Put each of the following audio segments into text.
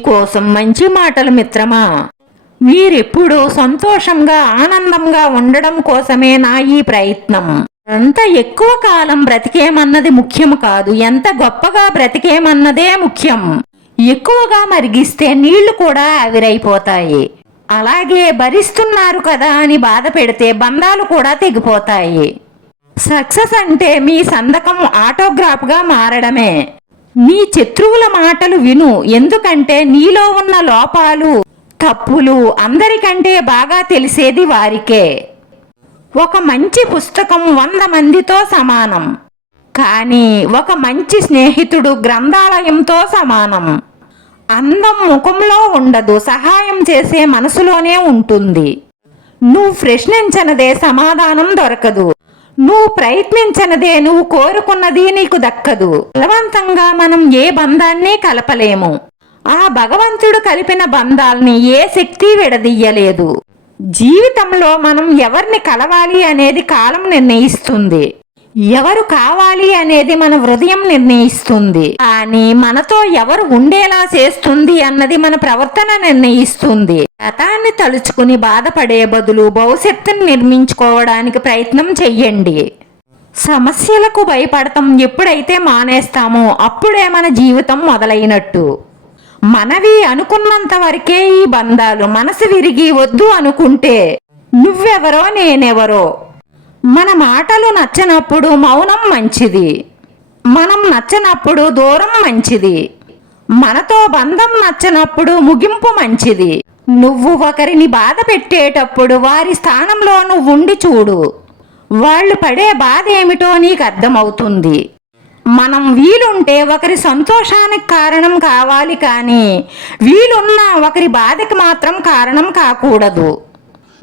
మీకోసం మంచి మాటలు మిత్రమా. మీరెప్పుడూ సంతోషంగా ఆనందంగా ఉండడం కోసమే నా ఈ ప్రయత్నం. ఎంత ఎక్కువ కాలం బ్రతికేమన్నది ముఖ్యం కాదు, ఎంత గొప్పగా బ్రతికేమన్నదే ముఖ్యం. ఎక్కువగా మరిగిస్తే నీళ్లు కూడా ఆవిరైపోతాయి. అలాగే భరిస్తున్నారు కదా అని బాధ పెడితే బంధాలు కూడా తెగిపోతాయి. సక్సెస్ అంటే మీ సంతకం ఆటోగ్రాఫ్గా మారడమే. నీ శత్రువుల మాటలు విను, ఎందుకంటే నీలో ఉన్న లోపాలు తప్పులు అందరికంటే బాగా తెలిసేది వారికే. ఒక మంచి పుస్తకం 100 మందితో సమానం, కానీ ఒక మంచి స్నేహితుడు గ్రంథాలయంతో సమానం. అందం ముఖంలో ఉండదు, సహాయం చేసే మనసులోనే ఉంటుంది. నువ్వు ప్రశ్నించనదే సమాధానం దొరకదు, నువ్వు ప్రయత్నించనదే నువ్వు కోరుకున్నది నీకు దక్కదు. బలవంతంగా మనం ఏ బంధాన్ని కలపలేము. ఆ భగవంతుడు కలిపిన బంధాల్ని ఏ శక్తి విడదీయలేదు. జీవితంలో మనం ఎవరిని కలవాలి అనేది కాలం నిర్ణయిస్తుంది, ఎవరు కావాలి అనేది మన హృదయం నిర్ణయిస్తుంది. కానీ మనతో ఎవరు ఉండేలా చేస్తుంది అన్నది మన ప్రవర్తన నిర్ణయిస్తుంది. గతాన్ని తలుచుకుని బాధపడే బదులు భవిష్యత్తుని నిర్మించుకోవడానికి ప్రయత్నం చెయ్యండి. సమస్యలకు భయపడటం ఎప్పుడైతే మానేస్తామో అప్పుడే మన జీవితం మొదలైనట్టు. మనవి అనుకున్నంత వరకే ఈ బంధాలు. మనసు విరిగి వద్దు అనుకుంటే నువ్వెవరో నేనెవరో. మన మాటలు నచ్చనప్పుడు మౌనం మంచిది, మనం నచ్చనప్పుడు దూరం మంచిది. మనతో బంధం నచ్చనప్పుడు ముగింపు మంచిది. నువ్వు ఒకరిని బాధ పెట్టేటప్పుడు వారి స్థానంలో నువ్వు ఉండి చూడు, వాళ్ళు పడే బాధ ఏమిటో నీకు అర్థమవుతుంది. మనం వీలుంటే ఒకరి సంతోషానికి కారణం కావాలి, కానీ వీలున్నా ఒకరి బాధకి మాత్రం కారణం కాకూడదు.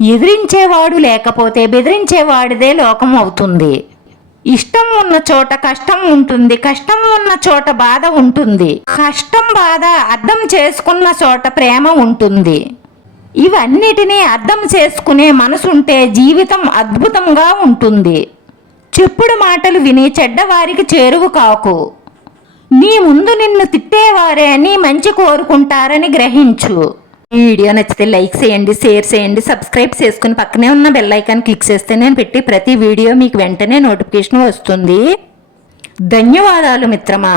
ఎదిరించేవాడు లేకపోతే బెదిరించేవాడిదే లోకం అవుతుంది. ఇష్టం ఉన్న చోట కష్టం ఉంటుంది, కష్టం ఉన్న చోట బాధ ఉంటుంది. కష్టం బాధ అర్థం చేసుకున్న చోట ప్రేమ ఉంటుంది. ఇవన్నిటినీ అర్థం చేసుకునే మనసుంటే జీవితం అద్భుతంగా ఉంటుంది. చెప్పుడు మాటలు విని చెడ్డవారికి చేరువు కాకు. నీ ముందు నిన్ను తిట్టేవారే నీ మంచి కోరుకుంటారని గ్రహించు. ఈ వీడియో నచ్చితే లైక్ చేయండి, షేర్ చేయండి, సబ్స్క్రైబ్ చేసుకుని పక్కనే ఉన్న బెల్ ఐకాన్ క్లిక్ చేస్తే నేను పెట్టి ప్రతి వీడియో మీకు వెంటనే నోటిఫికేషన్ వస్తుంది. ధన్యవాదాలు మిత్రమా.